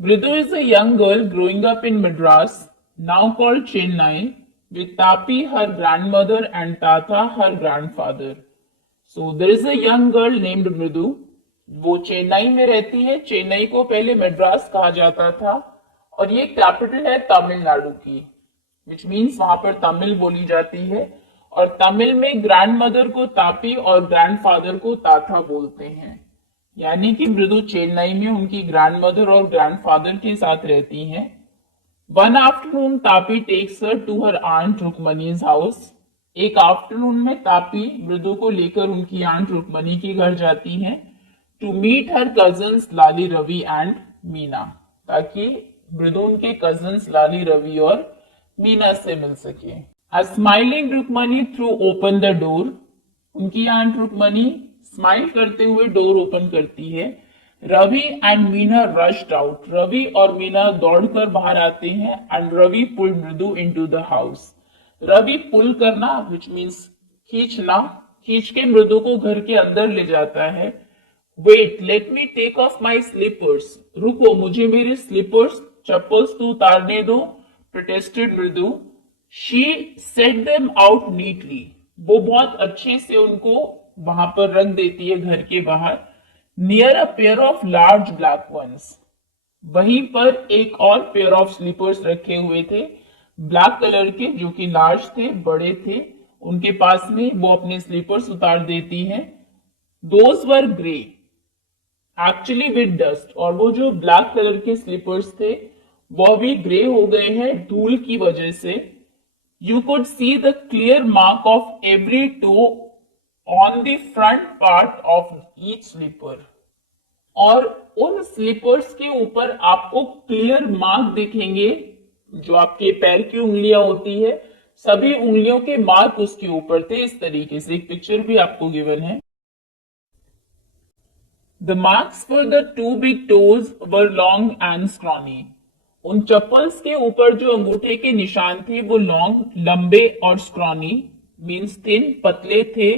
Mridu is a young girl growing up in Madras, now called Chennai, with Tapi, her grandmother, and Tata, her grandfather. So there is a young girl named Mridu. वो चेन्नई में रहती है। चेन्नई को पहले मद्रास कहा जाता था और ये कैपिटल है तमिलनाडु की, विच मीन्स वहां पर तमिल बोली जाती है। और तमिल में ग्रैंड मदर को तापी और ग्रैंडफादर को ताथा बोलते हैं। यानी कि मृदु चेन्नई में उनकी ग्रैंडमदर और ग्रैंडफादर के साथ रहती हैं। One afternoon Tapi takes her to her aunt Rukmini's house. एक आफ्टरनून में तापी मृदु को लेकर उनकी आंट रुक्मनी के घर जाती हैं to meet her cousins Lali Ravi and Meena, ताकि मृदु उनके कजन्स लाली रवि और मीना से मिल सके। A smiling Rukmini threw open the door. उनकी आंट रुक्मणी स्माइल करते हुए डोर ओपन करती है। Ravi and Meena rushed out. Ravi और मीना दौड़कर बाहर आते हैं एंड रवि पुल मृदु इनटू द हाउस। रवि पुल करना विच मीन्स खींचना, खींच के मृदु को घर के अंदर ले जाता है। Wait let me take off my slippers. रुको, मुझे मेरे स्लीपर्स चप्पल्स तो उतारने दो, प्रोटेस्टेड मृदु। She said them out neatly. वो बहुत अच्छे से उनको वहां पर रख देती है घर के बाहर। Near a pair of large black ones. वहीं पर एक और पेयर ऑफ स्लीपर्स रखे हुए थे ब्लैक कलर के, जो कि लार्ज थे, बड़े थे। उनके पास में वो अपने स्लीपर्स उतार देती है। Those were grey actually with dust. और वो जो ब्लैक कलर के स्लीपर्स थे वो भी ग्रे हो गए हैं धूल की वजह से। You could see the clear mark of every toe on the front part of each slipper. और उन स्लीपर्स के ऊपर आपको क्लियर मार्क दिखेंगे, जो आपके पैर की उंगलियां होती है, सभी उंगलियों के मार्क उसके ऊपर थे। इस तरीके से एक पिक्चर भी आपको गिवन है। The marks for the two big toes were long and scrawny. उन चप्पल्स के ऊपर जो अंगूठे के निशान थे वो लॉन्ग, लंबे और स्क्रॉनी मीन्स थिन, पतले थे।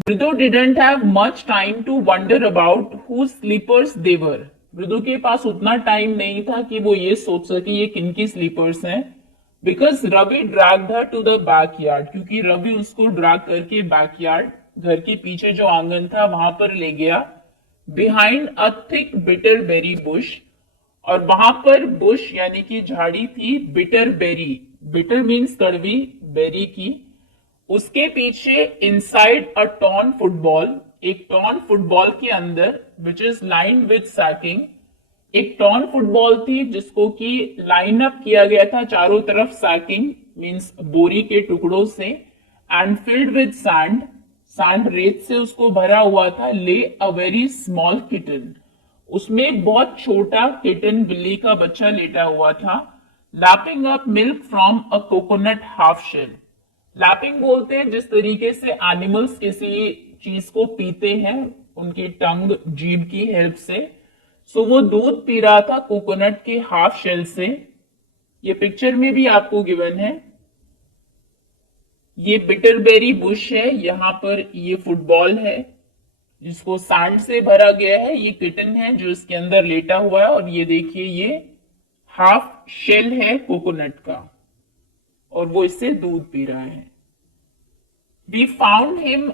Mridu didn't have much time to wonder about whose slippers they were. मृदु के पास उतना टाइम नहीं था कि वो ये सोच सके ये किनकी स्लीपर्स हैं। Because Ravi dragged her to the backyard. क्योंकि रवि उसको ड्रैग करके बैकयार्ड, घर के पीछे जो आंगन था वहां पर ले गया। Behind a thick bitter berry bush. और वहां पर बुश यानी कि झाड़ी थी बिटर बेरी। बिटर मीन्स कड़वी, बेरी की। उसके पीछे इनसाइड अ टॉर्न फुटबॉल। एक टॉर्न फुटबॉल के अंदर which is line with sacking. एक टॉर्न फुटबॉल थी जिसको कि लाइन अप किया गया था चारों तरफ सैकिंग मीन्स बोरी के टुकड़ों से and filled with sand. Sand रेत से उसको भरा हुआ था। ले अ वेरी स्मॉल किटन। उसमें एक बहुत छोटा किटन, बिल्ली का बच्चा, लेटा हुआ था। Lapping up milk from a coconut half shell. Lapping बोलते हैं जिस तरीके से एनिमल्स किसी चीज को पीते हैं उनकी टंग, जीभ की हेल्प से। सो वो दूध पी रहा था कोकोनट के हाफ शेल से। ये पिक्चर में भी आपको गिवन है। ये बिटरबेरी बुश है, यहाँ पर ये फुटबॉल है जिसको सैंड से भरा गया है। ये किटन है जो इसके अंदर लेटा हुआ है। और ये देखिए ये हाफ शेल है कोकोनट का और वो इससे दूध पी रहा है। We found him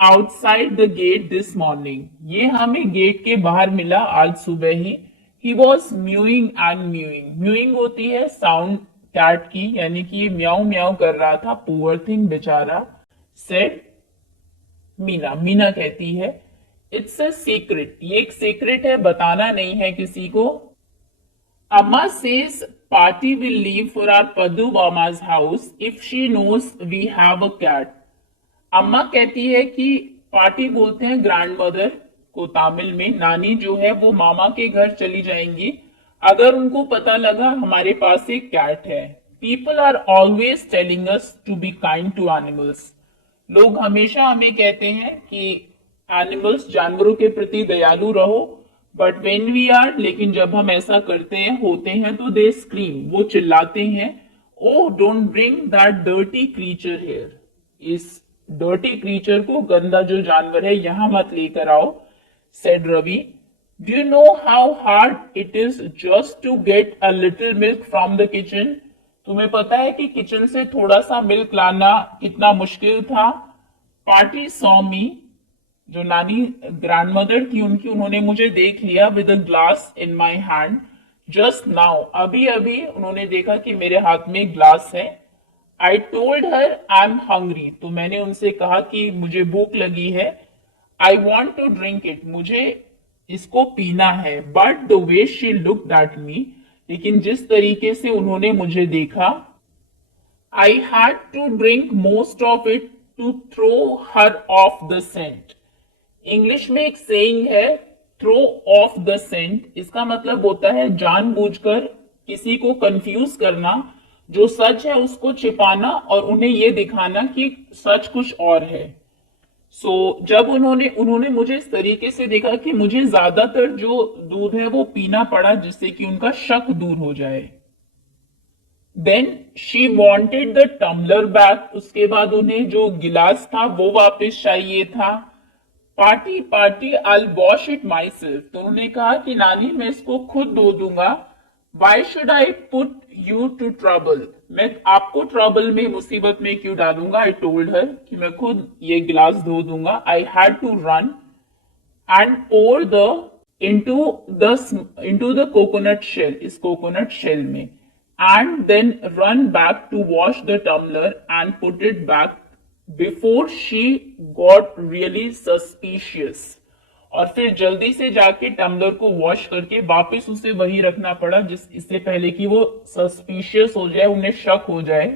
outside the gate this morning. ये हमें गेट के बाहर मिला आज सुबह ही। He was mewing and mewing. Mewing होती है साउंड कैट की, यानी कि ये म्याऊ म्याऊ कर रहा था। पुअर थिंग, बेचारा। सेड मीना। मीना कहती है इट्स अ सीक्रेट। ये एक सीक्रेट है, बताना नहीं है किसी को। Amma says Paati will leave for our Paddu Mama's house if she knows we have a cat. अम्मा कहती है कि पार्टी बोलते हैं ग्रैंड मदर को तमिल में। नानी जो है वो मामा के घर चली जाएंगी अगर उनको पता लगा हमारे पास एक कैट है। People are always telling us to be kind to animals. लोग हमेशा हमें कहते हैं कि एनिमल्स, जानवरों के प्रति दयालु रहो। बट वेन वी आर, लेकिन जब हम ऐसा करते हैं, होते हैं, तो दे स्क्रीम, वो चिल्लाते हैं, oh don't bring that dirty creature here. इस डर्टी क्रीचर को, गंदा जो जानवर है, यहां मत लेकर आओ। Said Ravi. Do you know how hard it is just to get a little milk from the kitchen? तुम्हें पता है कि किचन से थोड़ा सा मिल्क लाना कितना मुश्किल था? पार्टी सॉ मी, जो नानी ग्रैंडमदर थी उनकी, उन्होंने मुझे देख लिया with a glass in my hand just now, अभी अभी उन्होंने देखा कि मेरे हाथ में ग्लास है। I told her I am hungry, तो मैंने उनसे कहा कि मुझे भूख लगी है। I want to drink it, मुझे इसको पीना है। But the way she looked at me, लेकिन जिस तरीके से उन्होंने मुझे देखा, I had to drink most of it to throw her off the scent. English में एक सेइंग है, थ्रो ऑफ द सेंट। इसका मतलब होता है जानबूझकर किसी को कंफ्यूज करना, जो सच है उसको छिपाना और उन्हें यह दिखाना कि सच कुछ और है। जब उन्होंने उन्होंने मुझे इस तरीके से देखा कि मुझे ज्यादातर जो दूध है वो पीना पड़ा, जिससे कि उनका शक दूर हो जाए। Then she wanted the tumbler back, उसके बाद उन्हें जो गिलास था वो वापस चाहिए था। Party party I wash it my self, तो उन्होंने कहा कि नानी मैं इसको खुद धो दूंगा। Why should I put you to trouble, मैं आपको ट्रबल में, मुसीबत में क्यों डालूंगा। आई टोल्ड हर कि मैं खुद ये गिलास धो दूंगा। I had to run and pour the into the coconut shell, इस कोकोनट शेल में, and then run back to wash the tumbler and put it back before she got really suspicious. और फिर जल्दी से जाके टम्बलर को wash करके वापस उसे वही रखना पड़ा, इससे पहले कि वो सस्पिशियस हो जाए, उन्हें शक हो जाए।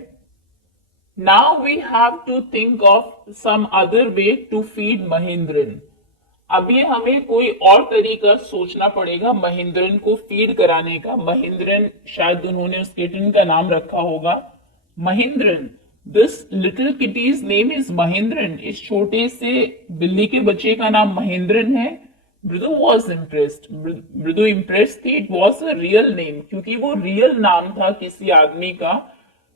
Now we have to think of some other way to feed Mahendran. अभी हमें कोई और तरीका सोचना पड़ेगा महेंद्रन को फीड कराने का। महेंद्रन, शायद उन्होंने उस किटन का नाम रखा होगा Mahendran. This little kitty's name is Mahendran, इस छोटे से बिल्ली के बच्चे का नाम महेंद्रन है। Mridu was impressed, Mridu impress थी। It was a real name, क्योंकि वो रियल नाम था किसी आदमी का,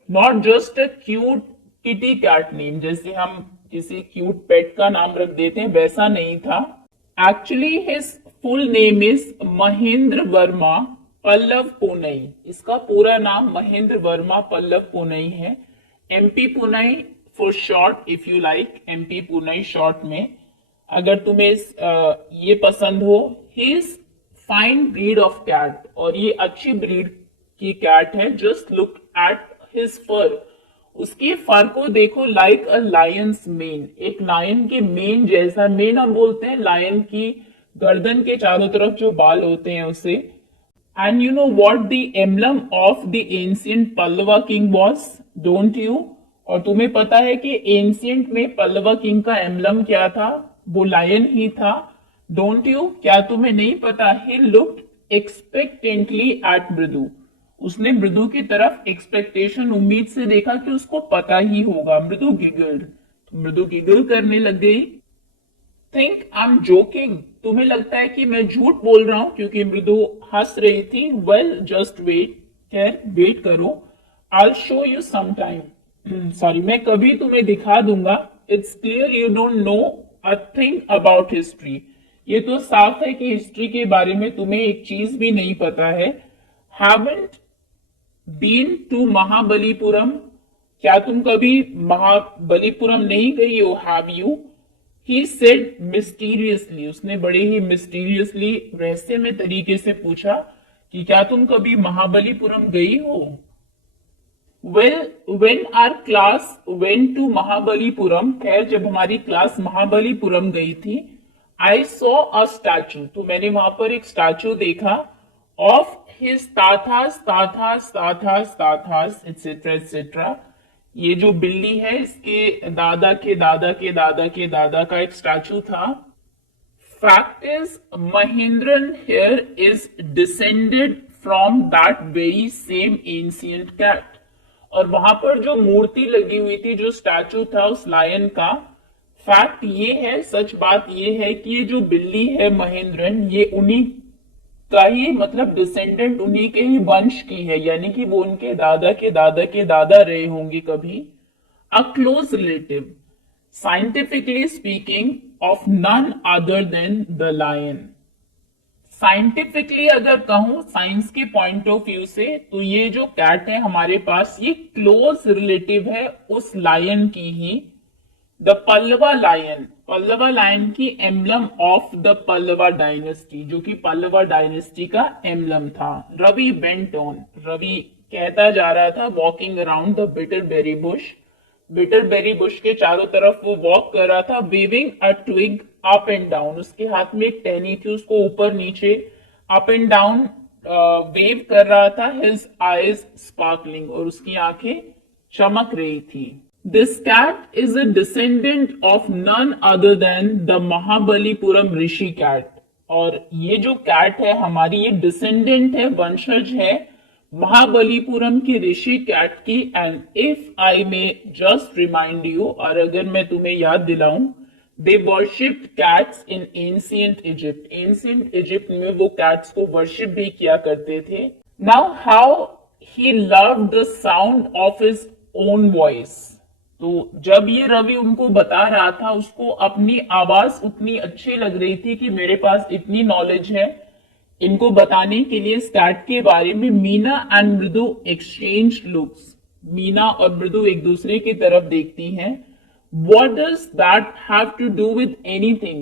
not just a cute kitty cat name, जैसे हम किसी क्यूट पेट का नाम रख देते हैं, वैसा नहीं था। Actually his full name is Mahendra Varma Pallava Punai, इसका पूरा नाम महेंद्र वर्मा पल्लव पुनई है। MP Punai for short, if you like, MP Punai short में, अगर तुम्हें ये पसंद हो। He is fine breed of cat, और ये अच्छी ब्रीड की कैट है। Just look at his fur, उसके फर को देखो, लाइक अ लायंस मेन, एक लायन के मेन जैसा। मेन हम बोलते हैं लायन की गर्दन के चारों तरफ जो बाल होते हैं उसे। And you know what the emblem of the ancient Pallava king was, don't you? और तुम्हें पता है कि एंशिएंट में पल्लवा किंग का एम्बलम क्या था? वो लायन ही था। Don't you? क्या तुम्हें नहीं पता? ही लुक्ड एक्सपेक्टेंटली एट मृदु, उसने मृदु की तरफ एक्सपेक्टेशन, उम्मीद से देखा कि उसको पता ही होगा। मृदु गिगल्ड, तो मृदु गिगल करने लग गई। थिंक आई एम जोकिंग, तुम्हें लगता है कि मैं झूठ बोल रहा हूं क्योंकि मृदु हंस रही थी। वेल जस्ट वेट, खैर वेट करो। I show you some time, sorry, मैं कभी तुम्हें दिखा दूंगा। It's clear you don't know a thing about history, ये तो साफ है कि हिस्ट्री के बारे में तुम्हें एक चीज भी नहीं पता है। हैवंट बीन टू महाबलीपुरम, क्या तुम कभी महाबलीपुरम नहीं गई हो? Have you? He said mysteriously, उसने बड़े ही मिस्टीरियसली, रहस्यमय तरीके से पूछा कि क्या तुम कभी महाबलीपुरम गई हो? Well when our class went to Mahabalipuram, खैर जब हमारी क्लास महाबलीपुरम गई थी, आई सॉ अ स्टैचू, तो मैंने वहां पर एक स्टैचू देखा, ऑफ हिज ताथास ताथास ताथास ताथास एटसेट्रा एटसेट्रा। ये जो बिल्ली है इसके दादा के दादा के दादा के दादा का एक स्टैचू था। Fact is Mahendran here is descended from that very same ancient cat. और वहां पर जो मूर्ति लगी हुई थी, जो स्टैचू था उस लायन का, फैक्ट ये है, सच बात ये है कि ये जो बिल्ली है महेंद्रन, ये उन्हीं का ही, मतलब डिसेंडेंट उन्हीं के ही वंश की है, यानी कि वो उनके दादा के दादा के दादा रहे होंगे कभी। A close relative, scientifically speaking, of none other than the lion. Scientifically अगर कहूं, साइंस के पॉइंट ऑफ व्यू से, तो ये जो कैट है हमारे पास, ये क्लोज रिलेटिव है उस लायन की ही, the Pallava lion. Pallava lion की emblem of the Pallava dynasty, जो कि पल्लवा डायनेस्टी का एम्बलम था। रवि बेंट ऑन, रवि कहता जा रहा था, walking around the bitter berry bush, bitter berry bush के चारों तरफ वो वॉक कर रहा था, waving a twig up and down, उसके हाथ में एक टहनी थी, उसको ऊपर नीचे अप एंड डाउन वेव कर रहा था। हिज आईज स्पार्कलिंग, और उसकी आंखें चमक रही थी। This cat is a descendant of none other than the Mahabalipuram Rishi cat. और ये जो कैट है हमारी, ये डिसेंडेंट है, वंशज है महाबलीपुरम की ऋषि कैट की। And if I may just remind you, और अगर मैं तुम्हें याद दिलाऊं, they worshipped cats in ancient Egypt, ancient Egypt में वो कैट्स को वर्शिप भी किया करते थे। Now how he loved the sound of his own voice. तो जब ये रवि उनको बता रहा था, उसको अपनी आवाज उतनी अच्छी लग रही थी कि मेरे पास इतनी नॉलेज है इनको बताने के लिए इस कैट के बारे में। मीना एंड मृदु एक्सचेंज लुक्स, मीना और मृदु एक दूसरे की तरफ देखती हैं। What does that have to do with anything?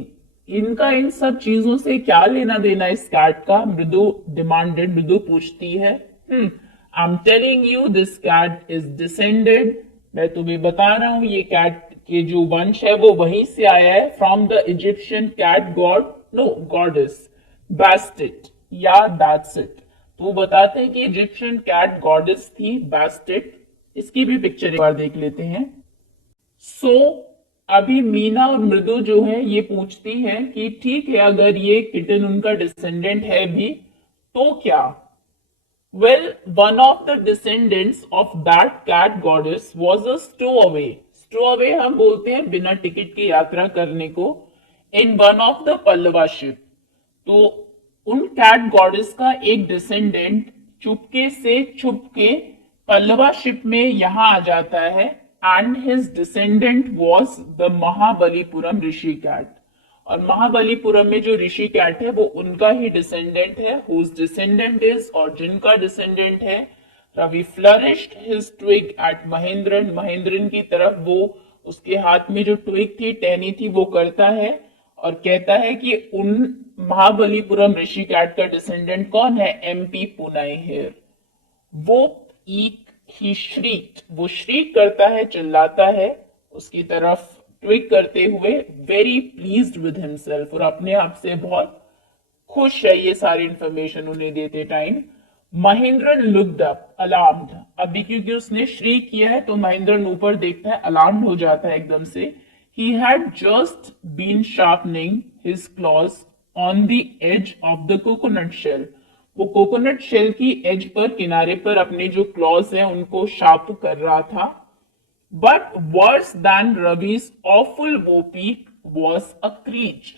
इनका इन सब चीजों से क्या लेना देना इस कैट का? मृदु डिमांडेड, मृदु पूछती है। I am telling you this cat is descended, मैं तुम्हें बता रहा हूं ये कैट के जो वंश है वो वहीं से आया है, from the Egyptian cat god, no goddess Bastet या दैट्स इट। तो वो बताते हैं कि इजिप्शियन कैट गॉडेस थी बास्टेट। इसकी भी पिक्चर एक बार देख लेते हैं। सो अभी मीना और मृदु जो है ये पूछती है कि ठीक है, अगर ये किटन उनका डिसेंडेंट है भी तो क्या? Well, one of the descendants of that cat goddess was a stowaway. Stowaway हम बोलते हैं बिना टिकट के यात्रा करने को, in one of the Pallava ship. तो उन कैट गॉडेस का एक डिसेंडेंट चुपके से छुप के पल्लवा शिप में यहां आ जाता है, and his descendant was the Mahabalipuram Rishi cat. और महाबलीपुरम में जो ऋषि कैट है वो उनका ही डिसेंडेंट है, हुज डिसेंडेंट इज, और जिनका डिसेंडेंट है। Ravi flourished his twig at Mahendran, Mahendran की तरफ वो उसके हाथ में जो ट्विग थी, टहनी थी, वो करता है और कहता है कि उन महाबलीपुरम ऋषि कैट का डिसेंडेंट कौन है? MP पुनाई hair. वो एक ही श्रीक, वो श्रीक करता है, चिल्लाता है उसकी तरफ ट्विक करते हुए, वेरी प्लीज्ड विद हिमसेल्फ, और अपने आप से बहुत खुश है ये सारी इंफॉर्मेशन उन्हें देते time. Mahendran looked up alarmed, अभी क्योंकि उसने श्रीक किया है तो महेंद्रन ऊपर देखता है, अलार्म हो जाता है एकदम से। He had just been sharpening his claws on the edge of the coconut shell, वो कोकोनट शेल की एज पर, किनारे पर अपने जो क्लॉज है उनको शार्प कर रहा था। But worse than Ravi's awful वोपीक वॉज अ क्रीच,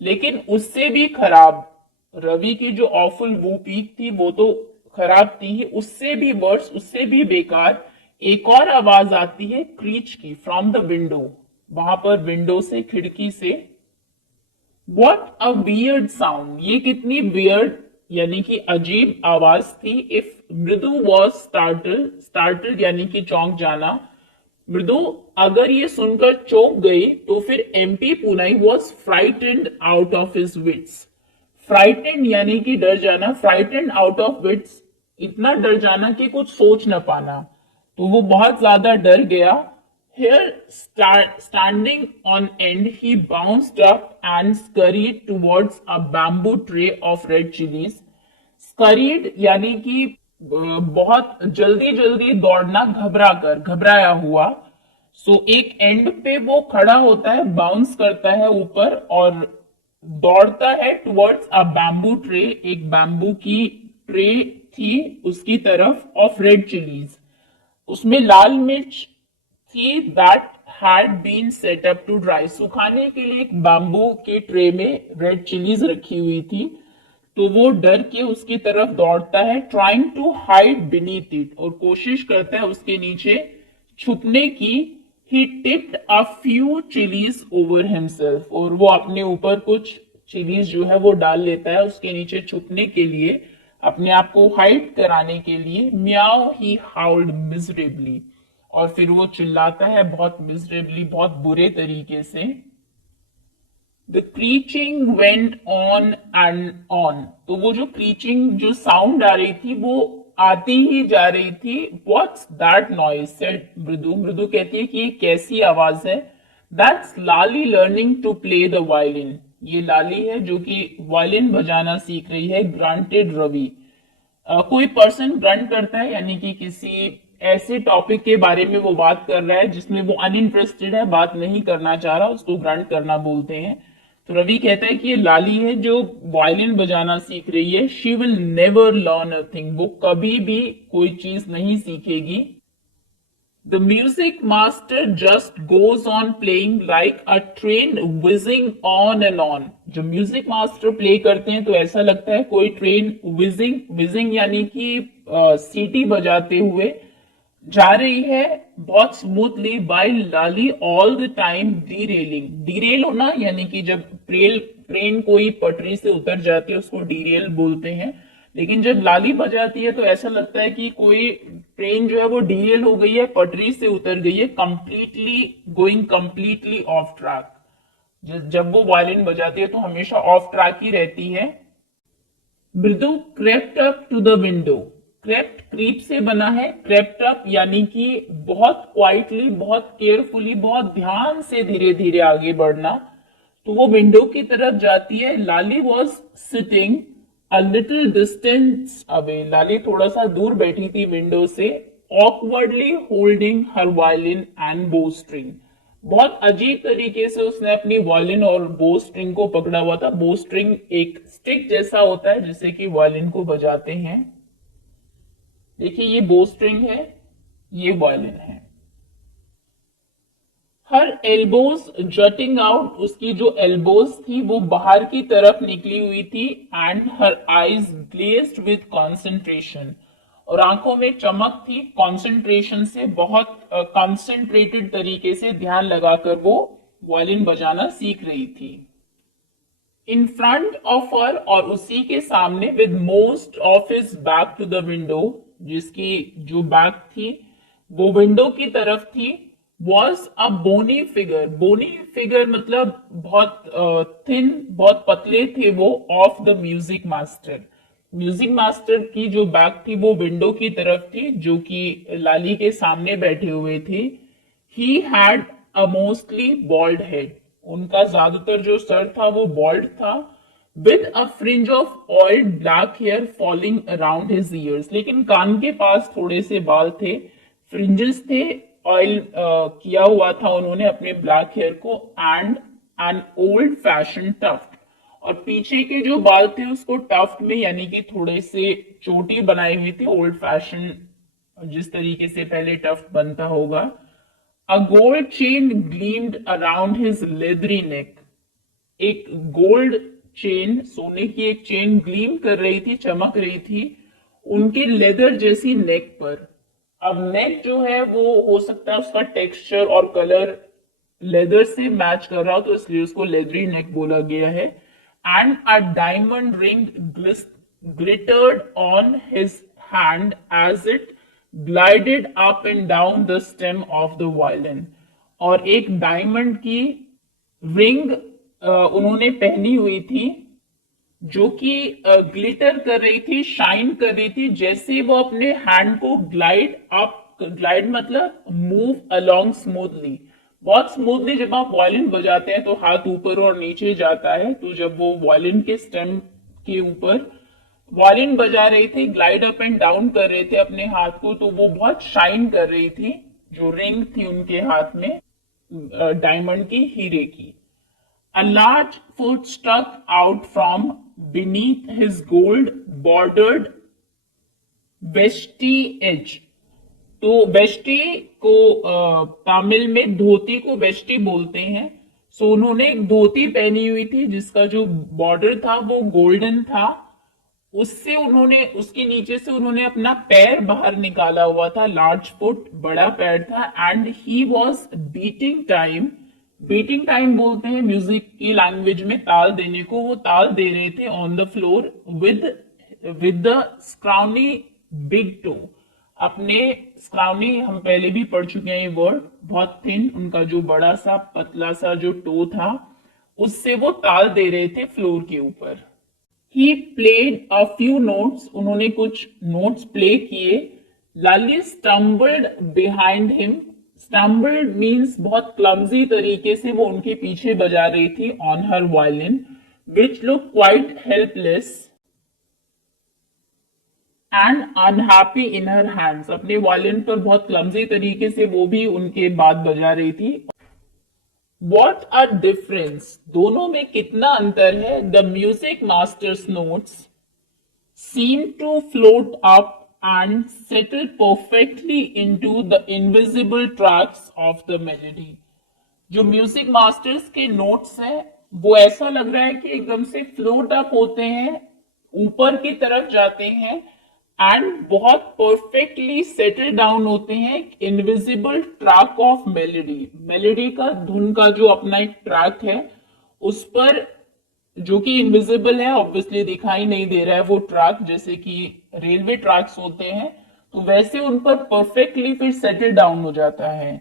लेकिन उससे भी खराब, रवि की जो ऑफुल वोपीक थी वो तो खराब थी ही, उससे भी वर्स, उससे भी बेकार एक और आवाज आती है क्रीच की, फ्रॉम द विंडो, वहां पर विंडो से, खिड़की से। वॉट अ वियर्ड साउंड, ये कितनी वियर्ड यानी कि अजीब आवाज थी। इफ मृदु वॉज स्टार्टल्ड, स्टार्टल्ड यानी कि चौंक जाना, मृदु अगर ये सुनकर चौंक गई तो फिर MP Punai was frightened out of his wits. Frightened यानी कि डर जाना, फ्राइटेंड आउट ऑफ विट्स, इतना डर जाना कि कुछ सोच न पाना, तो वो बहुत ज्यादा डर गया। Here, standing on end, he bounced up and scurried towards a bamboo tray of red chilies. Scurried यानी कि बहुत जल्दी जल्दी दौड़ना, घबरा कर, घबराया हुआ। सो एक एंड पे वो खड़ा होता है, बाउंस करता है ऊपर और दौड़ता है टुवर्ड्स अ बैम्बू ट्रे, एक बैम्बू की ट्रे थी उसकी तरफ, ऑफ रेड चिलीज, उसमें लाल मिर्च थी, that had been set up to dry, सुखाने के लिए एक बैम्बू के ट्रे में रेड चिलीज रखी हुई थी। तो वो डर के उसकी तरफ दौड़ता है, trying to hide beneath it, और कोशिश करता है उसके नीचे छुपने की। He tipped a few chillies over himself, और वो अपने ऊपर कुछ चिलीज जो है वो डाल लेता है उसके नीचे छुपने के लिए, अपने आप को हाइड कराने के लिए। म्याओ ही हाउल्ड मिजरेबली, और फिर वो चिल्लाता है बहुत मिजरेबली, बहुत बुरे तरीके से। The screeching went on and on, तो वो जो क्रीचिंग जो साउंड आ रही थी वो आती ही जा रही थी। व्हाट्स दैट नॉइज सेड मृदु, मृदु कहती है कि ये कैसी आवाज है। That's Lali learning to play the violin, ये लाली है जो कि वायलिन बजाना सीख रही है। ग्रांटेड रवि, कोई पर्सन ग्रंट करता है यानी कि किसी ऐसे टॉपिक के बारे में वो बात कर रहा है जिसमें वो अनइंटरेस्टेड है, बात नहीं करना चाह रहा, उसको ग्रंट करना बोलते हैं। तो रवि कहता है कि ये लाली है जो वायलिन बजाना सीख रही है। She will never learn a thing, वो कभी भी कोई चीज नहीं सीखेगी। The music master just goes on playing like a train whizzing on and on. जो म्यूजिक मास्टर प्ले करते हैं तो ऐसा लगता है कोई ट्रेन whizzing, whizzing यानी कि सीटी बजाते हुए जा रही है बहुत smoothly. By Lali all the time derailing, derail होना यानी कि जब ट्रेन कोई पटरी से उतर जाती है उसको डीरेल बोलते हैं, लेकिन जब लाली बजाती है तो ऐसा लगता है कि कोई ट्रेन जो है वो डीरेल हो गई है, पटरी से उतर गई है, completely going completely off track. जब वो वायलिन बजाती है तो हमेशा ऑफ ट्रैक ही रहती है। Mridu crept up to the window, crept creep से बना है, क्रेप्ट अप यानी कि बहुत क्वाइटली, बहुत केयरफुली, बहुत ध्यान से धीरे धीरे आगे बढ़ना। तो वो विंडो की तरफ जाती है। Lali was sitting a little distance away, Lali थोड़ा सा दूर बैठी थी विंडो से। Awkwardly holding her violin and bow string, बहुत अजीब तरीके से उसने अपनी वायलिन और बो स्ट्रिंग को पकड़ा हुआ था। बो स्ट्रिंग एक स्टिक जैसा होता है जिससे कि वायलिन को बजाते हैं। देखिए ये बो स्ट्रिंग है, ये वायलिन है। हर एल्बोज जटिंग आउट, उसकी जो एल्बोज थी वो बाहर की तरफ निकली हुई थी। And her eyes glazed with concentration, और आंखों में चमक थी कंसंट्रेशन से, बहुत कंसंट्रेटेड तरीके से ध्यान लगाकर वो वायलिन बजाना सीख रही थी। इन फ्रंट ऑफ हर, और उसी के सामने, with most of his back to the window, जिसकी जो बैक थी वो विंडो की तरफ थी, was a bony figure. Bony figure मतलब बहुत थिन, बहुत पतले थे वो, of the music master. Music master की जो बैक थी वो विंडो की तरफ थी जो कि लाली के सामने बैठे हुए थे। He had a mostly bald head, उनका ज्यादातर जो सर था वो बॉल्ड था। With a fringe of oiled black hair falling around his ears, लेकिन कान के पास थोड़े से बाल थे, फ्रिंजेस थे, ऑयल किया हुआ था उन्होंने अपने ब्लैक हेयर को। And an old fashion tuft, और पीछे के जो बाल थे उसको टफ्ट में यानी कि थोड़े से चोटी बनाई हुई थी, ओल्ड फैशन जिस तरीके से पहले टफ्ट बनता होगा। A gold chain gleamed around his leathery neck, एक गोल्ड चेन, सोने की एक चेन ग्लीम कर रही थी, चमक रही थी उनके लेदर जैसी नेक पर। अब नेक जो है वो हो सकता है उसका टेक्सचर और कलर लेदर से मैच कर रहा हो तो इसलिए उसको लेदरी नेक बोला गया है। And a diamond ring glittered on his hand as it glided up and down the stem of the violin, और एक डायमंड की रिंग उन्होंने पहनी हुई थी जो कि ग्लिटर कर रही थी, शाइन कर रही थी, जैसे वो अपने हैंड को ग्लाइड अप, ग्लाइड मतलब मूव अलोंग स्मूथली, बहुत स्मूथली। जब आप वायलिन बजाते हैं तो हाथ ऊपर और नीचे जाता है, तो जब वो वायलिन के स्टेम के ऊपर वायलिन बजा रहे थे, ग्लाइड अप एंड डाउन कर रहे थे अपने हाथ को, तो वो बहुत शाइन कर रही थी जो रिंग थी उनके हाथ में डायमंड की, हीरे की। A large foot stuck out from beneath his gold bordered vestige, तो वेस्टी को तमिल में धोती को वेस्टी बोलते हैं। सो उन्होंने एक धोती पहनी हुई थी जिसका जो बॉर्डर था वो गोल्डन था, उससे उन्होंने, उसके नीचे से उन्होंने अपना पैर बाहर निकाला हुआ था, लार्ज फुट, बड़ा पैर था। And he was beating time beating time बोलते हैं म्यूजिक की लैंग्वेज में ताल देने को। वो ताल दे रहे थे on the floor with the scrawny big toe. अपने स्क्राउनी, हम पहले भी पढ़ चुके हैं ये वर्ड, बहुत थिन, उनका जो बड़ा सा पतला सा जो टो था उससे वो ताल दे रहे थे फ्लोर के ऊपर। He played a few notes, उन्होंने कुछ नोट्स प्ले किए। Lali stumbled behind him. Stumbled means बहुत क्लमजी तरीके से वो उनके पीछे बजा रही थी on her violin, which look quite helpless and unhappy in her hands. अपने वायलिन पर बहुत क्लमजी तरीके से वो भी उनके बाद बजा रही थी। वॉट अ डिफरेंस, दोनों में कितना अंतर है। The music masters notes seem to float up and settle perfectly into the invisible tracks of the melody। जो म्यूजिक मास्टर्स के नोट्स हैं वो ऐसा लग रहा है कि एकदम से फ्लोट अप होते हैं, ऊपर की तरफ जाते हैं एंड बहुत परफेक्टली सेटल डाउन होते हैं invisible track of melody. Melody का, धुन का जो अपना एक ट्रैक है उस पर, जो कि इनविजिबल है, ऑब्वियसली दिखाई नहीं दे रहा है वो ट्रैक, जैसे कि रेलवे ट्रैक्स होते हैं, तो वैसे उन पर परफेक्टली फिर सेटल डाउन हो जाता है।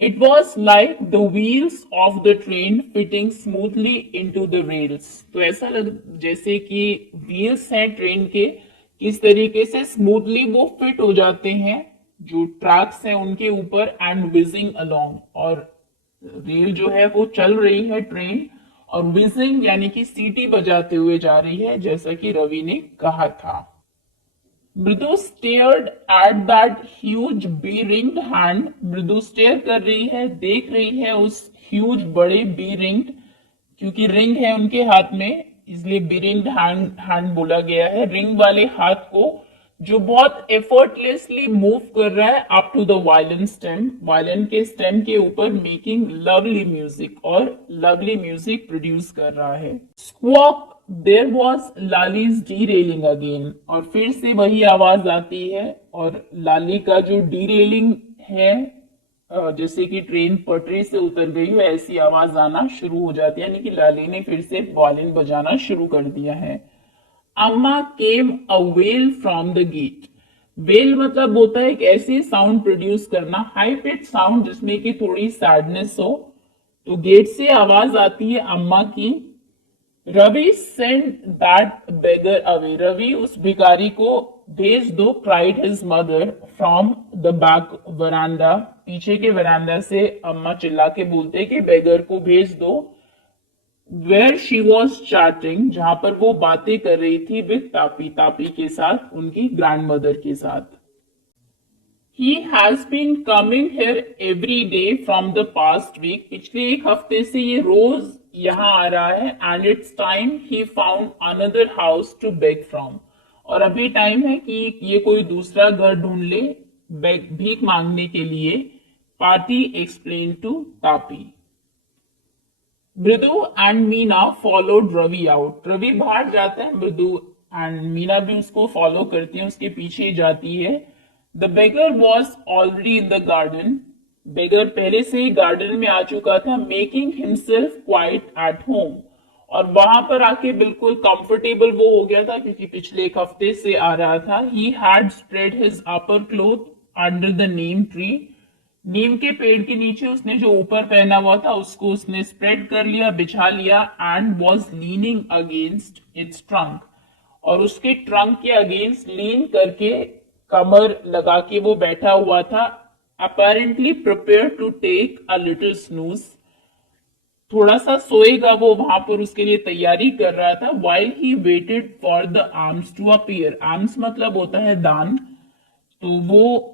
It was like the wheels of the train fitting smoothly into the rails. तो ऐसा लग जैसे कि व्हील्स हैं ट्रेन के, किस तरीके से स्मूथली वो फिट हो जाते हैं जो ट्रैक्स हैं उनके ऊपर, एंड विजिंग अलोंग, और रेल जो है वो चल रही है ट्रेन, और विजिंग यानी कि सीटी बजाते हुए जा रही है, जैसा कि रवि ने कहा था। Mridu stared at that huge beringed hand. Mridu stare कर रही है, देख रही है उस ह्यूज बड़े बी रिंग्ड, क्योंकि रिंग है उनके हाथ में इसलिए बी रिंग्ड हैंड बोला गया है, रिंग वाले हाथ को, जो बहुत एफर्टलेसली मूव कर रहा है up to the violin stem, violin के स्टेम के ऊपर, मेकिंग लवली म्यूजिक, और लवली म्यूजिक प्रोड्यूस कर रहा है। Squawk, there was Lali's derailing again, और फिर से वही आवाज आती है, और लाली का जो डी रेलिंग है, जैसे कि ट्रेन पटरी से उतर गई हो ऐसी आवाज आना शुरू हो जाती है, यानी कि लाली ने फिर से वायलिन बजाना शुरू कर दिया है। Amma came a wail from the gate. Wail मतलब होता है एक ऐसी साउंड प्रोड्यूस करना, हाई पिच साउंड जिसमें कि थोड़ी सैडनेस हो, तो गेट से आवाज आती है अम्मा की। Ravi send that beggar away, Ravi उस भिखारी को भेज दो, cried his mother from the back veranda, पीछे के वरांडा से अम्मा चिल्ला के बोलते कि बेगर को भेज दो। वेयर शी वॉज चैटिंग, जहां पर वो बातें कर रही थी विद तापी, तापी के साथ, उनकी ग्रैंड मदर के साथ। He has been coming here every day from the past week, पिछले एक हफ्ते से ये रोज यहाँ आ रहा है, and it's time he found another house to beg from, और अभी टाइम है कि ये कोई दूसरा घर ढूंढ ले भीख मांगने के लिए। Paati explain to Tapi. Mridu and Meena followed Ravi out, Ravi बाहर जाता है, मृदु एंड मीना भी उसको फॉलो करती है, उसके पीछे जाती है। The beggar was already in the garden, beggar पहले से ही गार्डन में आ चुका था, making himself quite at home, और वहां पर आके बिल्कुल कंफर्टेबल वो हो गया था क्योंकि पिछले एक हफ्ते से आ रहा था। He had spread his upper cloth under the neem tree, नीम के पेड़ के नीचे उसने जो ऊपर पहना हुआ था उसको उसने स्प्रेड कर लिया, बिछा लिया, and was leaning against it's trunk, और उसके ट्रंक के अगेंस्ट लीन करके कमर लगा के वो बैठा हुआ था, apparently prepare to take a little snooze, थोड़ा सा सोएगा वो, वहां पर उसके लिए तैयारी कर रहा था। While he waited for the arms to appear, arms मतलब होता है दान, तो वो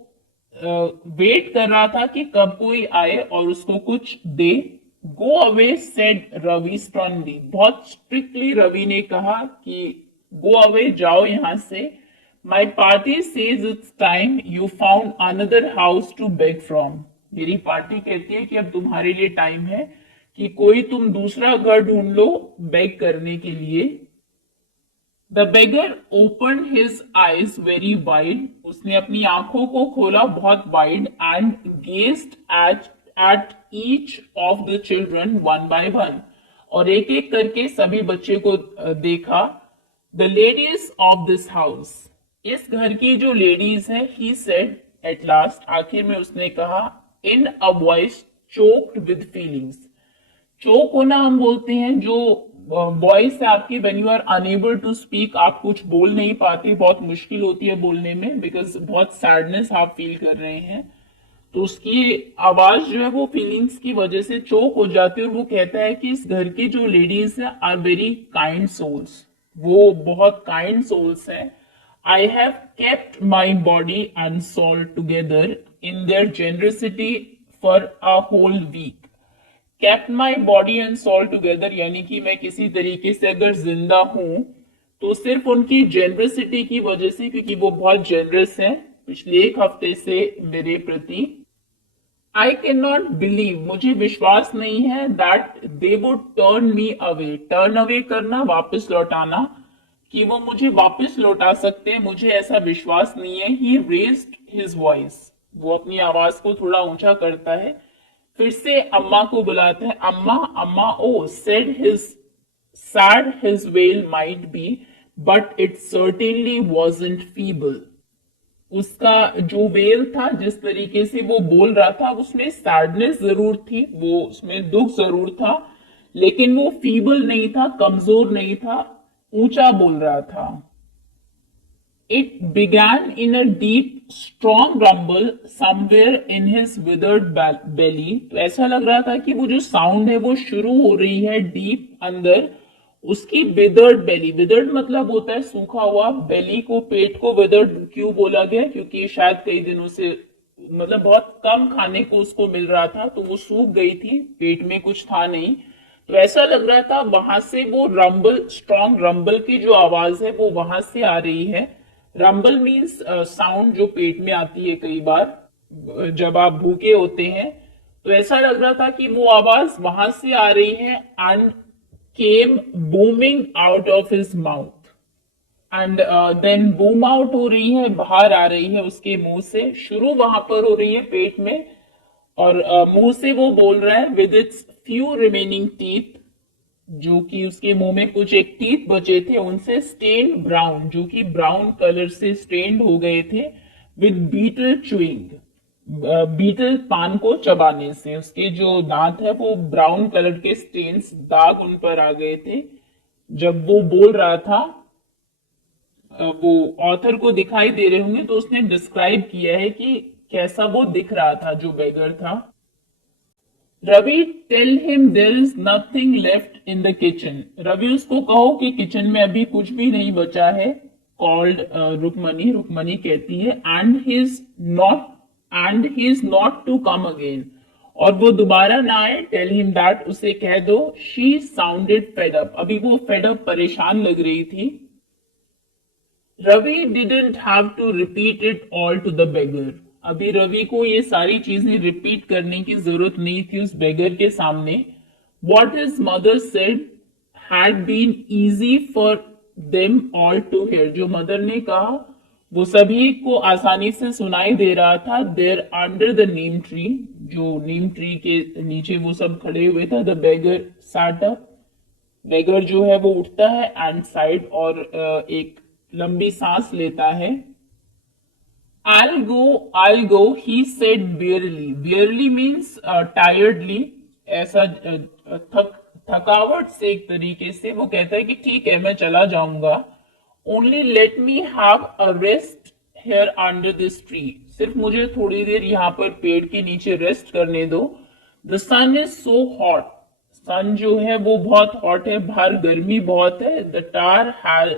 वेट कर रहा था कि कब कोई आए और उसको कुछ दे। Go away said Ravi strongly, बहुत स्ट्रिक्टली रवि ने कहा कि गो अवे, जाओ यहां से। My Paati says it's time you found another house to beg from, मेरी पार्टी कहती है कि अब तुम्हारे लिए टाइम है कि कोई तुम दूसरा घर ढूंढ लो बेग करने के लिए। The beggar open his eyes very wide, उसने अपनी आंखों को खोला बहुत wide, and gazed at each of the children one by one. और एक एक करके सभी बच्चे को देखा. The ladies of this house. इस घर की जो लेडीज है, he said at last, आखिर में उसने कहा, in a voice choked with feelings. चोक होना हम बोलते हैं जो वॉइस है आपकी when you are unable to speak, आप कुछ बोल नहीं पाते, बहुत मुश्किल होती है बोलने में बिकॉज बहुत सैडनेस आप फील कर रहे हैं, तो उसकी आवाज जो है वो फीलिंग्स की वजह से चोक हो जाती है. और वो कहता है कि इस घर की जो लेडीज है आर वेरी काइंड सोल्स, वो बहुत काइंड सोल्स हैं. I have kept my body and soul together in their generosity for a whole week. Kept my body and soul together यानी कि मैं किसी तरीके से अगर जिंदा हूं तो सिर्फ उनकी जेनरसिटी की वजह से, क्योंकि वो बहुत जेनरस हैं पिछले एक हफ्ते से मेरे प्रति. आई कैन नॉट बिलीव, मुझे विश्वास नहीं है, that they would turn me away. Turn away करना, वापस लौटाना, कि वो मुझे वापस लौटा सकते हैं, मुझे ऐसा विश्वास नहीं है. ही रेज्ड हिज वॉइस, वो अपनी आवाज को थोड़ा ऊंचा करता है. फिर से अम्मा को बुलाते हैं. Amma Amma. Oh said his said his wail might be but it certainly wasn't feeble. उसका जो वेल था, जिस तरीके से वो बोल रहा था, उसमें सैडनेस जरूर थी, वो उसमें दुख जरूर था, लेकिन वो फीबल नहीं था, कमजोर नहीं था, ऊंचा बोल रहा था. It began in a deep, strong rumble somewhere in his withered belly. तो ऐसा लग रहा था कि वो जो साउंड है वो शुरू हो रही है डीप अंदर उसकी विदर्ड बेली. विदर्ड मतलब होता है सूखा हुआ. बेली को, पेट को विदर्ड क्यों बोला गया? क्योंकि शायद कई दिनों से, मतलब बहुत कम खाने को उसको मिल रहा था, तो वो सूख गई थी, पेट में कुछ था नहीं. तो ऐसा लग रहा था वहां से वो रंबल, स्ट्रॉन्ग रंबल की जो आवाज है वो वहां से आ रही है. रंबल मीन्स साउंड जो पेट में आती है कई बार जब आप भूखे होते हैं. तो ऐसा लग रहा था कि वो आवाज वहां से आ रही है. And came booming out of his mouth. And then boom out हो रही है, बाहर आ रही है उसके मुंह से. शुरू वहां पर हो रही है पेट में, और मुंह से वो बोल रहा है with its few remaining teeth, जो कि उसके मुंह में कुछ एक टीथ बचे थे उनसे, स्टेन ब्राउन, जो कि ब्राउन कलर से स्टेन्ड हो गए थे, विद बीटल च्यूइंग, बीटल पान को चबाने से उसके जो दांत है वो ब्राउन कलर के स्टेन्स, दाग उन पर आ गए थे जब वो बोल रहा था. वो ऑथर को दिखाई दे रहे होंगे तो उसने डिस्क्राइब किया है कि कैसा वो दिख रहा था जो बेगर था. Ravi, tell him there is nothing left in the kitchen. Ravi, उसको कहो कि किचन में अभी कुछ भी नहीं बचा है. कॉल्ड रुक्मणी. रुक्मणी कहती है and he is not to come again, और वो दोबारा ना आए. टेल हिम दैट, उसे कह दो. She sounded fed up. अभी वो फेड अप, परेशान लग रही थी. Ravi didn't have to repeat it all to the beggar. अभी रवि को ये सारी चीजें रिपीट करने की जरूरत नहीं थी उस बेगर के सामने. What his mother said had been easy for them all to hear. जो मदर ने कहा वो सभी को आसानी से सुनाई दे रहा था. There under the neem tree, जो नीम ट्री के नीचे वो सब खड़े हुए थे. The beggar sat up. Beggar जो है वो उठता है एंड साइड, और एक लंबी सांस लेता है. I'll go, he said wearily. Wearily means tiredly. ऐसा थकावट से एक तरीके से वो कहता है कि ठीक है मैं चला जाऊंगा. Only let me have a rest here under this tree. सिर्फ मुझे थोड़ी देर यहाँ पर पेड़ के नीचे रेस्ट करने दो. The sun is so hot. सन जो है वो बहुत हॉट है, बाहर गर्मी बहुत है. The tar has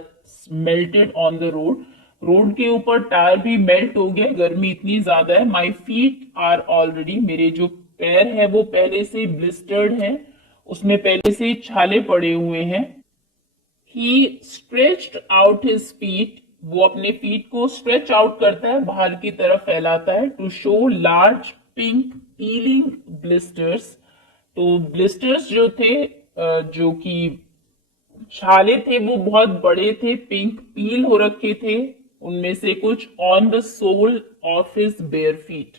melted on the road. Road के ऊपर टायर भी मेल्ट हो गया, गर्मी इतनी ज्यादा है. माई फीट आर ऑलरेडी, मेरे जो पैर है वो पहले से ब्लिस्टर्ड है, उसमें पहले से छाले पड़े हुए हैं. ही स्ट्रेच्ड आउट हिज फीट. वो अपने फीट को स्ट्रेच आउट करता है, बाहर की तरफ फैलाता है. To show large pink peeling blisters. तो ब्लिस्टर्स जो थे, जो कि छाले थे, वो बहुत बड़े थे, पिंक पील हो रखे थे उनमें से कुछ, on the sole of his bare feet.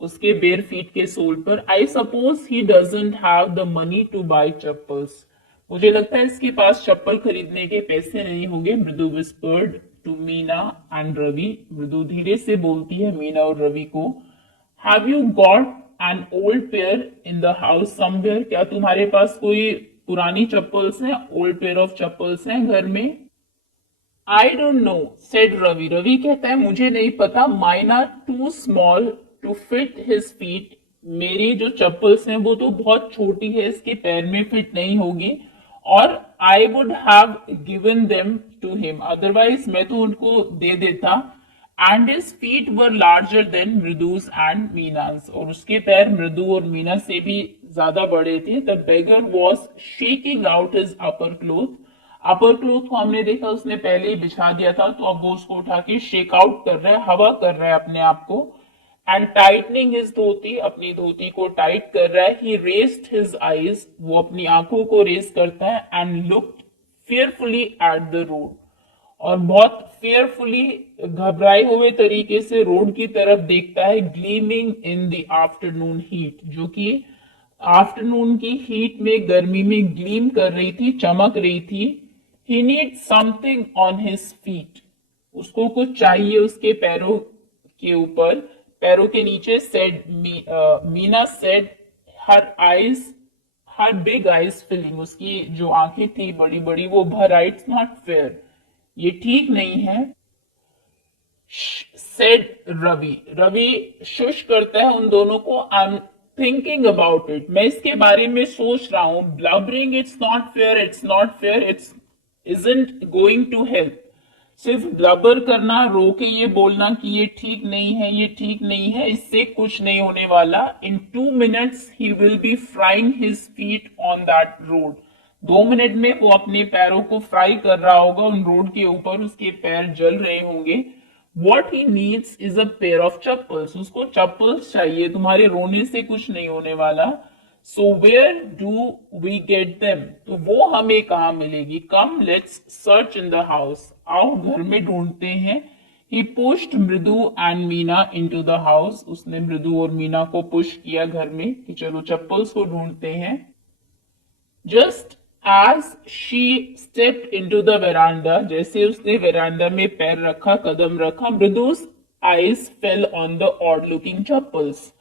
उसके बेयर फीट के सोल पर। I suppose he doesn't have the money to buy chappals. मुझे लगता है इसके पास चप्पल खरीदने के पैसे नहीं होंगे। Mridu whispered to Meena and Ravi. Mridu धीरे से बोलती है मीना और रवि को, have you got an old pair in the house somewhere? क्या तुम्हारे पास कोई पुरानी चप्पल्स हैं, ओल्ड पेयर ऑफ चप्पल्स हैं घर में? I don't know said Ravi. Ravi कहता है मुझे नहीं पता। Mine are too small to fit his feet. मेरी जो चप्पल्स हैं वो तो बहुत छोटी है, इसके पैर में फिट नहीं होगी। और I would have given them to him, otherwise मैं तो उनको दे देता। And his feet were larger than Mridu's and Meena's. और उसके पैर मृदु और मीना से भी ज्यादा बड़े थे। The beggar was shaking out his upper cloth. Upper cloth को हमने देखा उसने पहले ही बिछा दिया था, तो अब वो उसको उठा के शेक आउट कर रहा है, हवा कर रहा है अपने आप को। एंड टाइटनिंग हिज धोती, अपनी धोती को टाइट कर रहा है। ही रेस्ड हिज आईज, वो अपनी आंखों को रेस करता है। And looked fearfully at the road, और बहुत फेयरफुली घबराए हुए तरीके से रोड की तरफ देखता है। Gleaming in the afternoon heat, जो कि आफ्टरनून की हीट में, गर्मी में ग्लीम कर रही थी, चमक रही थी। He need something on his feet, उसको कुछ चाहिए उसके पैरों के ऊपर, पैरों के नीचे। Said Meena said, her eyes, her big eyes filling, उसकी जो आंखें थी बड़ी बड़ी वो भर आई। इट्स नॉट फेयर, ये ठीक नहीं है। सेड रवि, रवि शुश करता है उन दोनों को। I am thinking about it, मैं इसके बारे में सोच रहा हूं। Blubbering it's not fair, it's not fair, it's isn't going to help. सिर्फ ब्लबर करना, रो के ये बोलना कि ये ठीक नहीं है, ये ठीक नहीं है, इससे कुछ नहीं होने वाला। इन 2 minutes he will be frying his feet on that road. 2 minute में वो अपने पैरों को फ्राई कर रहा होगा उन रोड के ऊपर, उसके पैर जल रहे होंगे। What he needs is a pair of chappals, उसको चप्पल्स चाहिए, तुम्हारे रोने से कुछ नहीं होने वाला। So where do we get them, तो वो हमें कहाँ मिलेगी? Come let's search in the house, आओ घर में ढूंढते हैं। He pushed Mridu and Meena into the house, उसने मृदु और मीना को पुश किया घर में कि चलो चप्पल्स को ढूंढते हैं। Just as she stepped into the veranda, जैसे उसने वेरांडा में पैर रखा, कदम रखा, मृदु's eyes fell on the odd looking chappals.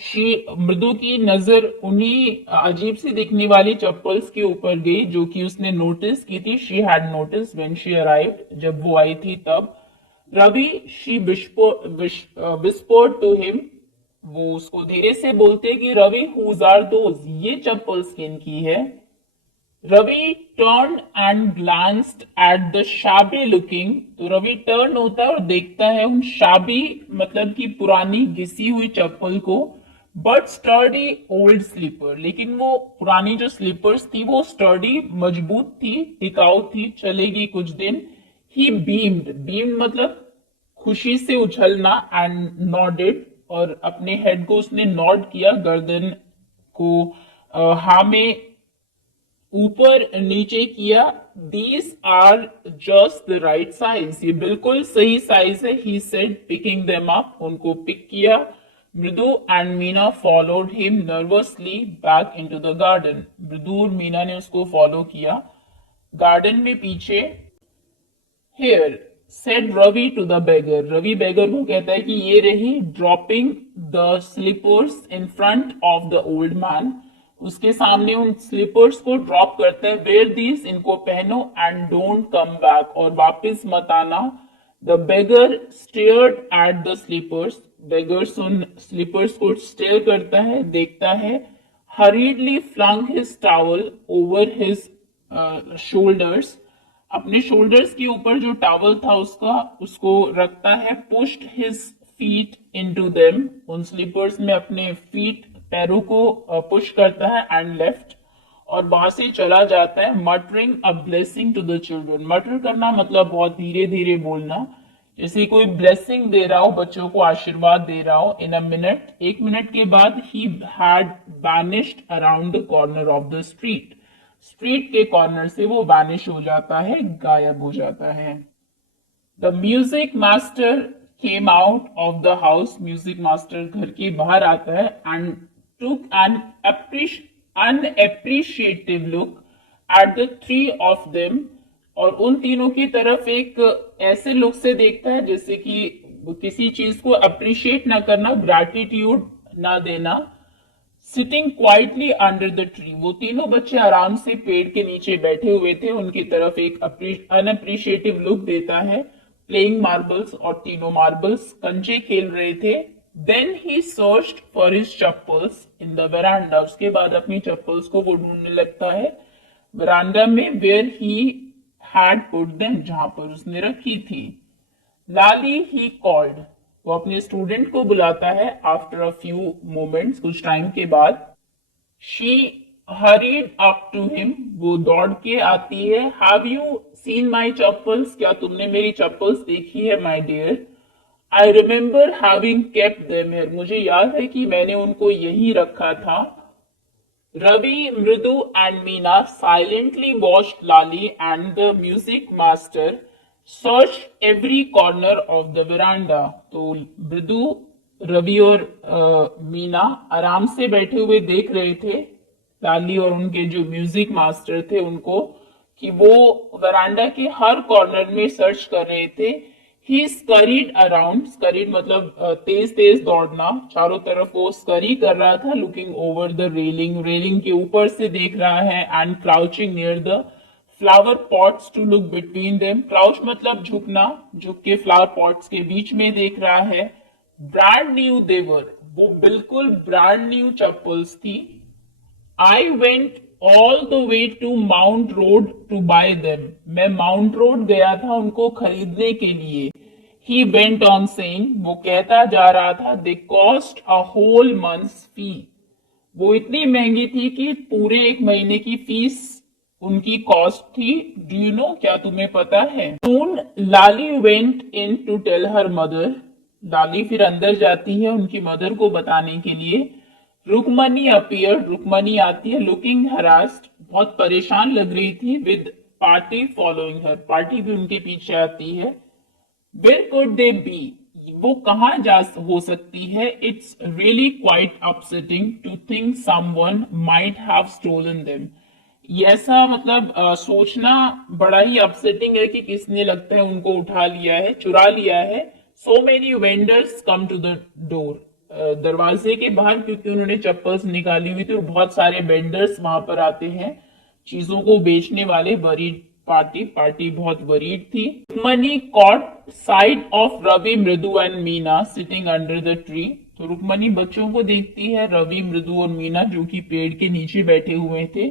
मृदु की नजर उन्हीं अजीब सी दिखने वाली चप्पल्स के ऊपर गई जो कि उसने नोटिस की थी। She had notice when she arrived, जब वो आई थी तब। Ravi, she whispered to him, वो उसको धीरे से बोलते कि रवि, हुज आर दोज, ये चप्पल्स किनकी है? Ravi turn and glanced at the shabby looking, तो रवि टर्न होता है और देखता है उन शाबी मतलब की पुरानी घिसी हुई चप्पल को। बट स्टर्डी ओल्ड स्लीपर, लेकिन वो पुरानी जो स्लीपर्स थी वो स्टर्डी, मजबूत थी, टिकाऊ थी, चलेगी कुछ दिन। ही बीम्ड, बीम्ड मतलब खुशी से उछलना, एंड नॉडेड, और अपने हेड को उसने नॉड किया, गर्दन को हाँ में ऊपर नीचे किया। These are just the right size, ये बिल्कुल सही साइज है। He said picking them up, उनको पिक किया। Mridu and Meena followed him nervously back into the garden, Mridu और मीना ने उसको फॉलो किया गार्डन में पीछे। Here said Ravi to the beggar, Ravi beggar को कहता है कि ये रही। Dropping the slippers in front of the old man, उसके सामने उन स्लीपर्स को ड्रॉप करते हैं। वेयर दीज, इनको पहनो, एंड डोंट कम बैक, और वापस मत आना। The beggar stared at the slippers, beggars उन स्लीपर्स को स्टेयर करता है, देखता है। Hurriedly flung his towel over his shoulders, अपने शोल्डर्स के ऊपर जो टॉवल था उसका, उसको रखता है। Pushed his feet into them, उन स्लीपर्स में अपने फीट, पैरों को पुश करता है। एंड लेफ्ट, और वहां से चला जाता है। Muttering a blessing to the children, mutter करना मतलब बहुत धीरे धीरे बोलना, जैसे कोई ब्लेसिंग दे रहा हो, बच्चों को आशीर्वाद दे रहा हो। इन अ मिनट, 1 मिनट के बाद, he had vanished around the corner of the street, street के कॉर्नर से वो वैनिश हो जाता है, गायब हो जाता है। The music master came out of the house, music master घर के बाहर आता है, and took an unappreciative look at the three of them, और उन तीनों की तरफ एक ऐसे लुक से देखता है जैसे कि किसी चीज को अप्रिशिएट ना करना, ग्रैटिट्यूड ना देना। Sitting quietly under the tree, वो तीनों बच्चे आराम से पेड़ के नीचे बैठे हुए थे, उनकी तरफ एक अनअप्रिशिएटिव लुक देता है। प्लेइंग मार्बल्स, और तीनों मार्बल्स कंचे खेल रहे थे। Then he searched for his chappals in the veranda, उसके बाद अपनी चप्पल्स को वो ढूंढने लगता है वरांडा में, where he had put them, जहां पर उसने रखी थी। लाली ही कॉल्ड, वो अपने स्टूडेंट को बुलाता है। आफ्टर अ फ्यू मोमेंट्स, कुछ टाइम के बाद। She hurried up to him, वो दौड़ के आती है। Have you seen my chappals, क्या तुमने मेरी चप्पल्स देखी है my dear? I remember having kept them here, मुझे याद है कि मैंने उनको यही रखा था। Ravi, Mridu and Meena silently watched Lali and the music master searched every corner of the veranda. तो मृदु, रवि और मीना आराम से बैठे हुए देख रहे थे लाली और उनके जो म्यूजिक मास्टर थे उनको, कि वो वरांडा के हर कॉर्नर में सर्च कर रहे थे। ही स्करीड अराउंड, स्करीड मतलब तेज तेज दौड़ना, चारों तरफ वो स्करी कर रहा था। Looking over the railing, railing के ऊपर से देख रहा है। And crouching near the flower pots to look between them, crouch मतलब झुकना, झुक के फ्लावर पॉट्स के बीच में देख रहा है। ब्रांड न्यू देवर, वो बिल्कुल ब्रांड न्यू चप्पल्स थी। I went all the way to Mount Road to buy them, मैं माउंट रोड गया था उनको खरीदने के लिए। ही वेंट ऑन सेइंग, वो कहता जा रहा था, दे कॉस्ट अ होल मंथ्स फी, वो इतनी महंगी थी कि पूरे एक महीने की फीस उनकी कॉस्ट थी। डू यू नो, क्या तुम्हें पता है? Soon Lali went in to tell her mother, Lali फिर अंदर जाती है उनकी मदर को बताने के लिए। रुकमनी अपीयर, रुकमनी आती है। लुकिंग हरास्ड, बहुत परेशान लग रही थी। With party following her, party भी उनके पीछे आती है। वेयर कुड दे बी, वो कहाँ जा हो सकती है? It's really quite upsetting to think someone might have stolen them, ऐसा मतलब सोचना बड़ा ही अपसेटिंग है कि किसने लगता है उनको उठा लिया है, चुरा लिया है। So many vendors come to the door, दरवाजे के बाहर, क्योंकि उन्होंने चप्पल्स निकाली हुई थी और बहुत सारे वेंडर्स वहां पर आते हैं चीजों को बेचने वाले। बरीड पार्टी, पार्टी बहुत बरीड थी। Rukmini caught sight of Ravi, Mridu and Meena sitting under the tree, तो रुक्मणी बच्चों को देखती है, रवि, मृदु और मीना जो कि पेड़ के नीचे बैठे हुए थे।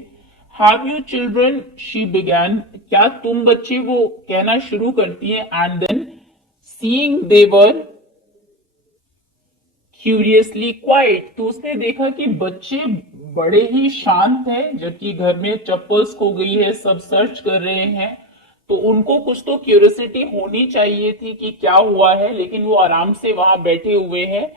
Have you children, she began, क्या तुम बच्चे, वो कहना शुरू करती है। And then seeing they were curiously quiet, तो उसने देखा कि बच्चे बड़े ही शांत हैं, जबकि घर में चप्पल्स खो गई है, सब सर्च कर रहे हैं, तो उनको कुछ तो क्यूरियोसिटी होनी चाहिए थी कि क्या हुआ है, लेकिन वो आराम से वहां बैठे हुए हैं।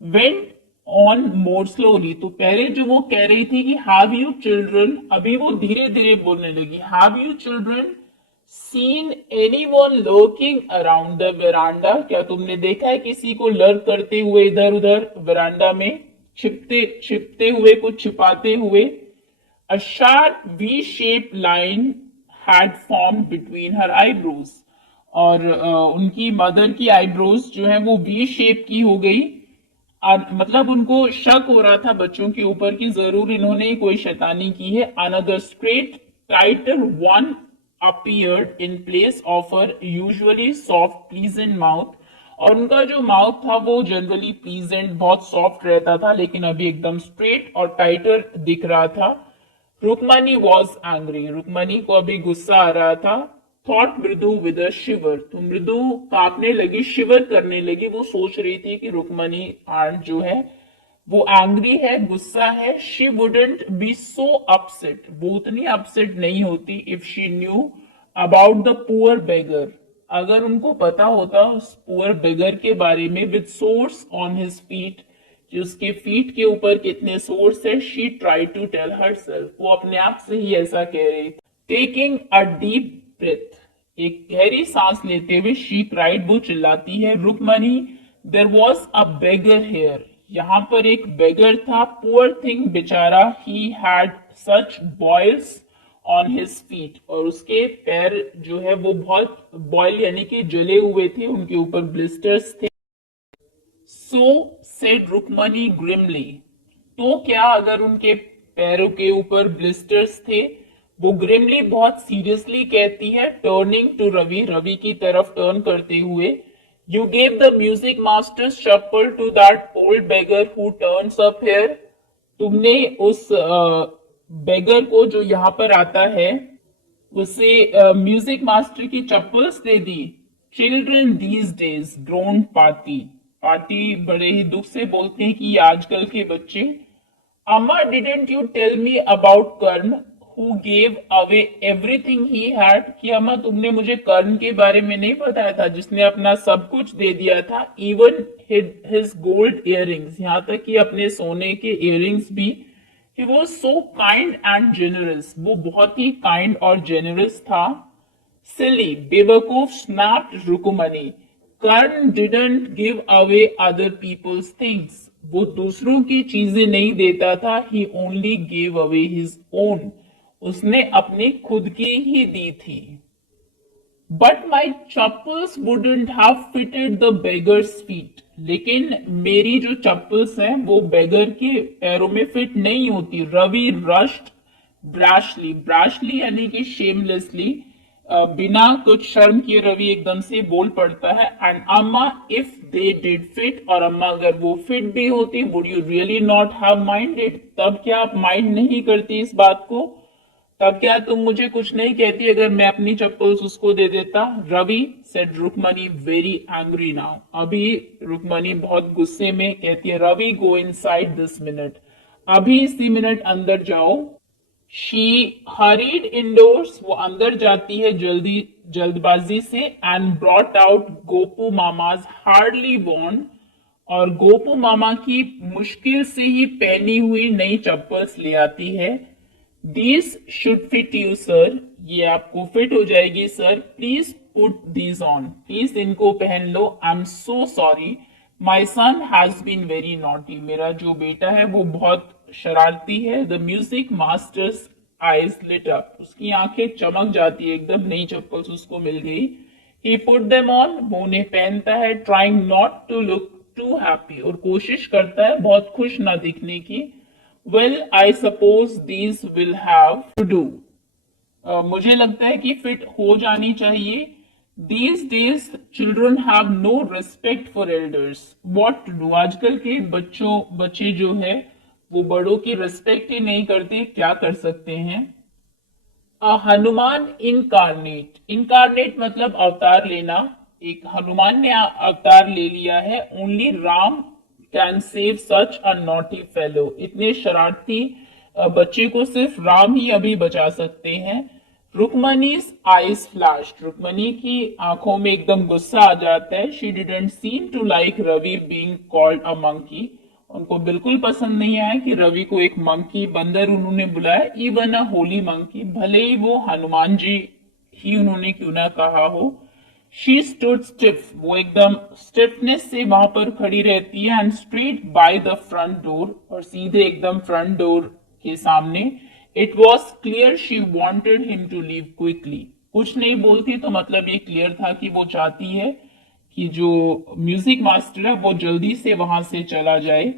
वेंट ऑन मोर स्लोली, तो पहले जो वो कह रही थी कि हैव यू चिल्ड्रन, अभी वो धीरे धीरे बोलने लगी। Have you children seen anyone lurking around the veranda, क्या तुमने देखा है किसी को लर्क करते हुए इधर उधर वेरांडा में, छिपते छिपते हुए, कुछ छिपाते हुए। A sharp V shape line had form between her eyebrows, और उनकी मदर की आईब्रोज जो है वो वी शेप की हो गई। मतलब उनको शक हो रहा था बच्चों के ऊपर कि जरूर इन्होंने कोई शैतानी की है। Another straight tighter one appeared in place of her usually soft pleasant mouth, और उनका जो माउथ था वो जनरली प्लीजेंट बहुत सॉफ्ट रहता था, लेकिन अभी एकदम स्ट्रेट और टाइटर दिख रहा था। रुक्मणी वॉज एंग्री, रुक्मणी को अभी गुस्सा आ रहा था। थॉट मृदु विद अ शिवर, तो मृदु कांपने लगी, शिवर करने लगी। वो सोच रही थी कि रुक्मणी आंट जो है वो एंग्री है, गुस्सा है। She wouldn't be so upset, वो उतनी अपसेट नहीं होती if she knew about the poor beggar, अगर उनको पता होता उस पुअर बेगर के बारे में। With sores on his feet, कि उसके फीट के ऊपर कितने सोर्स है। She try to tell herself, वो अपने आप से ही ऐसा कह रही थी। टेकिंग अ डीप ब्रेथ, एक गहरी सांस लेते हुए शी क्राइड, वो चिल्लाती है, Rukmani there was a beggar here, यहाँ पर एक बेगर था, पुअर थिंग बेचारा, he had such boils on his feet, और उसके पैर जो है वो बहुत बॉयल यानी कि जले हुए थे, उनके ऊपर ब्लिस्टर्स थे। सो सेड रुकमनी ग्रिमली, तो क्या अगर उनके पैरों के ऊपर ब्लिस्टर्स थे, वो ग्रिमली बहुत सीरियसली कहती है, टर्निंग टू रवि, रवि की तरफ टर्न करते हुए, you gave the music master chappal to that old beggar who turns up here, तुमने उस बेगर को जो यहाँ पर आता है उसे म्यूजिक मास्टर की चप्पल्स दे दी। Children these days grown party, party बड़े ही दुख से बोलते हैं कि आजकल के बच्चे, Amma didn't you tell me about Karna who gave away everything he had, कि अम्मा तुमने मुझे कर्ण के बारे में नहीं बताया था जिसने अपना सब कुछ दे दिया था, इवन हिज गोल्ड इयररिंग्स, यहाँ तक कि अपने सोने के इयररिंग्स भी। He was so kind and generous, वो बहुत ही काइंड और जेनरस था। सिली बेवकूफ, snapped रुकुमनी, Karna didn't give away other people's things, वो दूसरों की चीजें नहीं देता था, he only gave away his own, उसने अपनी खुद की ही दी थी। But my chappals wouldn't have fitted the beggars feet, लेकिन मेरी जो चप्पल्स हैं वो बेगर के पैरों में फिट नहीं होती। रवि रश्ड ब्रैशली, ब्रैशली यानी कि शेमलेसली, बिना कुछ शर्म किए रवि एकदम से बोल पड़ता है, एंड अम्मा इफ दे डिड फिट, और अम्मा अगर वो फिट भी होती, would you really not have minded, तब क्या आप माइंड नहीं करती इस बात को, तब क्या तुम मुझे कुछ नहीं कहती अगर मैं अपनी चप्पल्स उसको दे देता। Ravi said Rukmani very angry now, अभी रुकमनी बहुत गुस्से में कहती है, Ravi go inside this minute, अभी इसी मिनट अंदर जाओ। शी हरीड इंडोर्स, वो अंदर जाती है जल्दी जल्दबाजी से, and brought out Gopu mama's hardly worn, और गोपू मामा की मुश्किल से ही पहनी हुई नई चप्पल्स ले आती है। These should fit you, sir. ये आपको फिट हो जाएगी sir. Please put these on. Please इनको पहन लो। I'm so sorry. My son has been very naughty. मेरा जो बेटा है वो बहुत शरारती है। The music master's eyes lit up. उसकी आंखें चमक जाती है एकदम, नई चप्पल्स उसको मिल गई। He put them on. वो उन्हें पहनता है, trying not to look too happy. और कोशिश करता है बहुत खुश ना दिखने की। Well, I suppose these will have to do. मुझे लगता है कि फिट हो जानी चाहिए। These days children have no respect for elders. What to do? आजकल के बच्चे जो है वो बड़ों की रिस्पेक्ट ही नहीं करते, क्या कर सकते हैं। हनुमान इनकारनेट, इनकारनेट मतलब अवतार लेना, एक हनुमान ने अवतार ले लिया है। Only Ram can save such a naughty fellow, इतने शरारती बच्चे को सिर्फ राम ही अभी बचा सकते हैं। रुकमनीज आईज फ्लैश्ड, रुकमनी की आंखों में एकदम गुस्सा आ जाता है। She didn't seem to like Ravi being called a monkey, उनको बिल्कुल पसंद नहीं आया कि रवि को एक मंकी, बंदर उन्होंने बुलाया, इवन अ होली मंकी, भले ही वो हनुमान जी ही उन्होंने क्यों ना कहा हो। शी स्टूड स्टिफ, वो एकदम स्टिफनेस से वहां पर खड़ी रहती है, and straight by the front door, और सीधे एकदम फ्रंट डोर के सामने। It was clear she wanted him to leave quickly, कुछ नहीं बोलती तो मतलब ये क्लियर था कि वो चाहती है कि जो म्यूजिक मास्टर है वो जल्दी से वहां से चला जाए।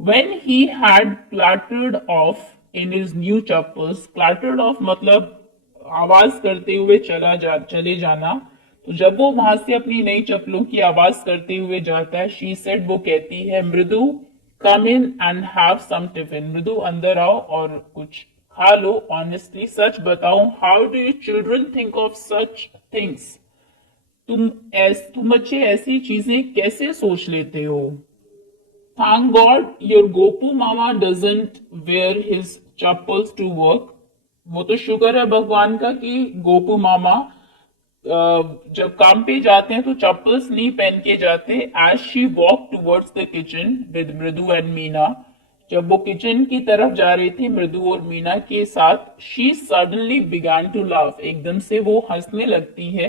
When he had clattered off in his new chappals, clattered off मतलब आवाज करते हुए चले जाना, तो जब वो वहां से अपनी नई चप्पलों की आवाज करते हुए जाता है, शी सेड, वो कहती है, Mridu come in and have some tiffin, Mridu अंदर आओ और कुछ खा लो। ऑनेस्टली सच बताओ, how do you children think of such things, तुम बच्चे ऐसी चीजें कैसे सोच लेते हो। Thank God your Gopu Mama doesn't wear his chappals to work. वो तो शुक्र है भगवान का कि गोपू मामा जब काम पे जाते हैं तो चप्पल्स नहीं पहन के जाते। As she walked towards the kitchen with मृदु and मीना, जब वो किचन की तरफ जा रहे थे मृदु और मीना के साथ, she suddenly began to laugh, एकदम से वो हंसने लगती है।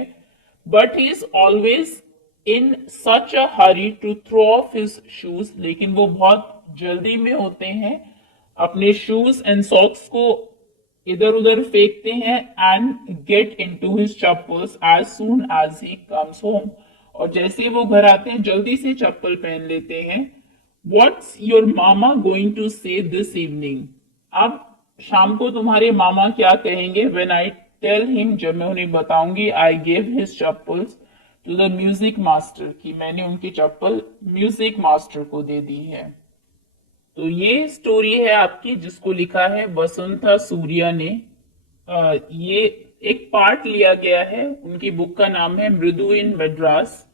But he is always in such a hurry to throw off his shoes, लेकिन वो बहुत जल्दी में होते हैं, अपने शूज एंड सॉक्स को इधर उधर फेंकते हैं, and get into his chappals as soon as he comes home, और जैसे वो घर आते हैं जल्दी से चप्पल पहन लेते हैं। What's your mama going to say this evening, अब शाम को तुम्हारे मामा क्या कहेंगे। व्हेन आई टेल हिम, जब मैं उन्हें बताऊंगी, I gave his chappals to the music master, कि मैंने उनकी चप्पल म्यूजिक मास्टर को दे दी है। तो ये स्टोरी है आपकी, जिसको लिखा है वसुंथा सूर्या ने। ये एक पार्ट लिया गया है, उनकी बुक का नाम है मृदु इन मद्रास।